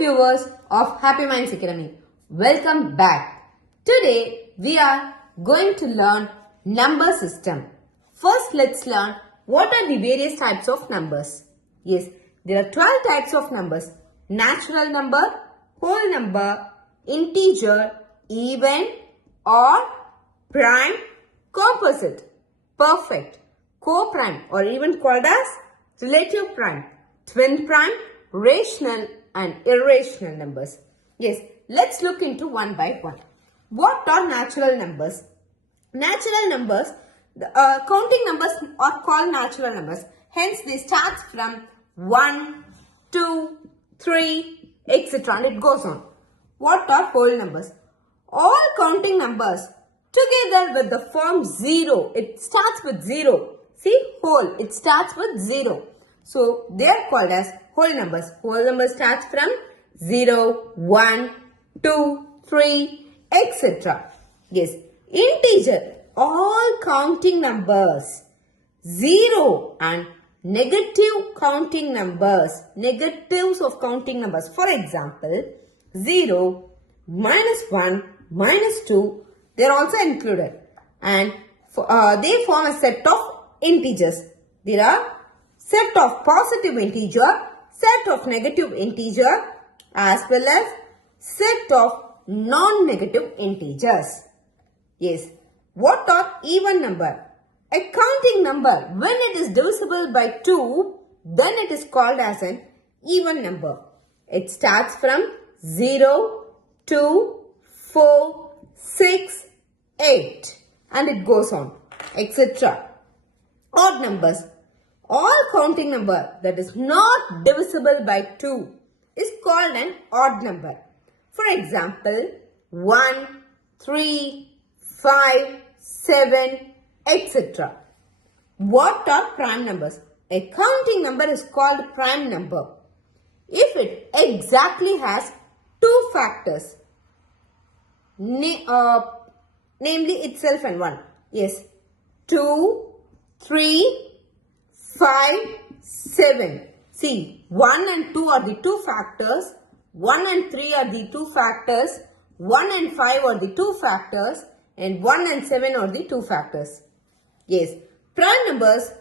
viewers of Happy Minds Academy, welcome back. Today we are going to learn number system. First let's learn what are the various types of numbers. Yes, there are 12 types of numbers. Natural number, whole number, integer, even, odd, prime, composite, perfect, co-prime or even called as relative prime, twin prime, rational and irrational numbers. Yes, let's look into one by one. What are natural numbers? Natural numbers, counting numbers are called natural numbers. Hence, they start from 1, 2, 3, etc. and it goes on. What are whole numbers? All counting numbers together with the form 0. It starts with 0. See, whole. It starts with 0. So, they are called as whole numbers. Whole numbers starts from 0, 1, 2, 3, etc. Yes. Integer. All counting numbers. 0 and negative counting numbers. Negatives of counting numbers. For example, 0, minus 1, minus 2. They are also included. And they form a set of integers. There are set of positive integer, set of negative integer as well as set of non-negative integers. Yes. What are even number? A counting number, when it is divisible by 2, then it is called as an even number. It starts from 0, 2, 4, 6, 8 and it goes on, etc. Odd numbers. All counting number that is not divisible by 2 is called an odd number. For example, 1, 3, 5, 7, etc. What are prime numbers? A counting number is called prime number if it exactly has two factors, namely itself and 1. Yes, 2, 3, 5, 7. See, 1 and 2 are the two factors, 1 and 3 are the two factors, 1 and 5 are the two factors, and 1 and 7 are the two factors. Yes, prime numbers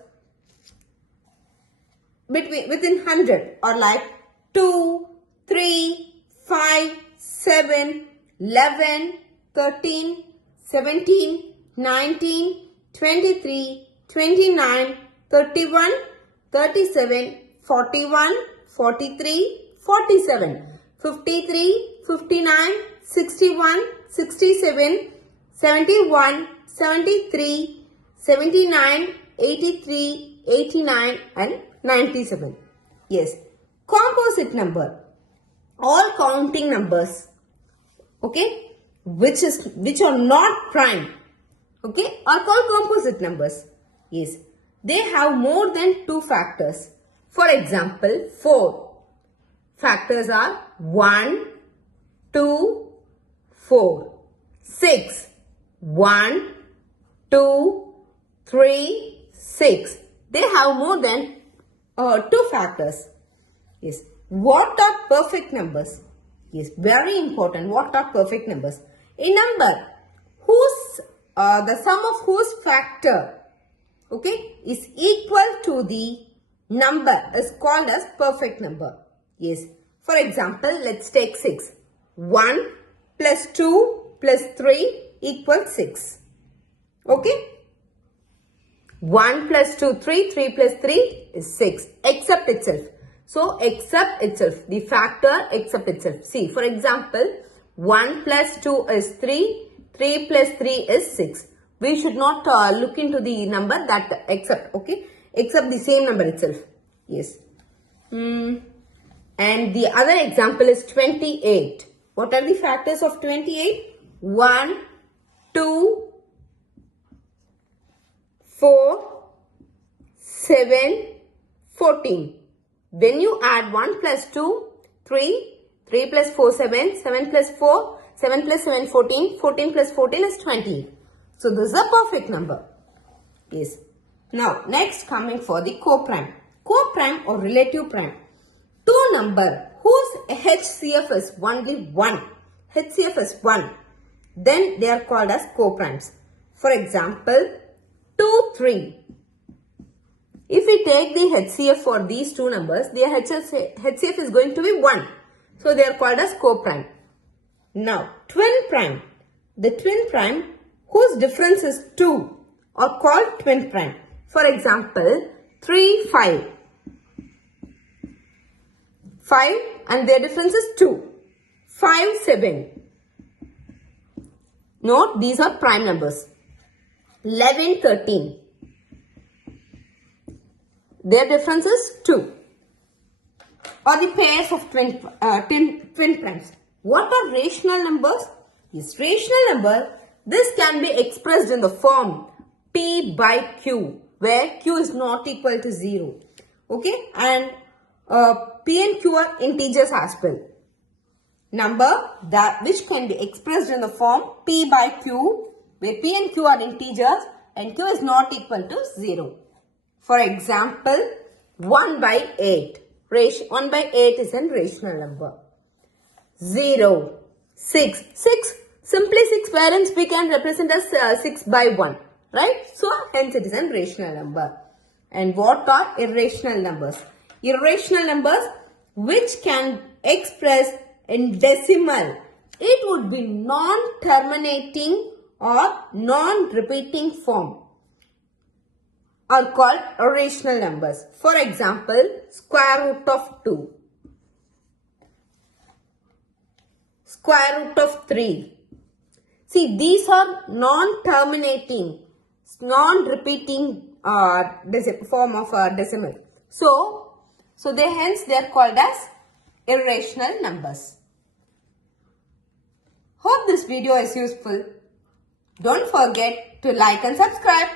within 100 are like 2, 3, 5, 7, 11, 13, 17, 19, 23, 29, 31, 37, 41, 43, 47, 53, 59, 61, 67, 71, 73, 79, 83, 89 and 97. Yes. Composite number. All counting numbers. Okay. Which are not prime. Okay. Are called composite numbers. Yes. They have more than two factors. For example, 4. Factors are 1, 2, 4. 6. 1, 2, 3, 6. They have more than two factors. Yes. What are perfect numbers? Yes, very important. What are perfect numbers? A number whose the sum of whose factor, okay, is equal to the number is called as perfect number. Yes. For example, let's take 6. 1 plus 2 plus 3 equals 6. Okay. 1 plus 2, 3, 3 plus 3 is 6. Except itself. So, except itself. The factor except itself. See, for example, 1 plus 2 is 3. 3 plus 3 is 6. We should not look into the number that except, okay, except the same number itself. Yes. And the other example is 28. What are the factors of 28? 1, 2, 4, 7, 14. When you add 1 plus 2, 3, 3 plus 4, 7, 7 plus 4, 7 plus 7, 14, 14 plus 14 is 20. So, this is a perfect number. Yes. Now, next coming for the co-prime. Co-prime or relative prime. Two number whose HCF is only 1, HCF is 1, then they are called as co-primes. For example, 2, 3. If we take the HCF for these two numbers, their HCF is going to be 1. So they are called as co-prime. Now, twin prime. The twin prime whose difference is 2 are called twin prime. For example, 3, 5. 5 and their difference is 2. 5, 7. Note, these are prime numbers. 11, 13. Their difference is 2. Or the pairs of twin primes. What are rational numbers? Is rational number, this can be expressed in the form P by Q, where Q is not equal to 0. Okay, and P and Q are integers as well. Number that which can be expressed in the form P by Q, where P and Q are integers and Q is not equal to 0. For example, 1 by 8. 1 by 8 is a rational number. 0, 6. 6, simply 6 parents we can represent as 6 by 1. Right? So, hence it is a rational number. And what are irrational numbers? Irrational numbers which can express in decimal. It would be non-terminating or non-repeating form are called irrational numbers. For example, square root of 2, square root of 3. See, these are non-terminating, non-repeating form of decimal. So hence they are called as irrational numbers. Hope this video is useful. Don't forget to like and subscribe.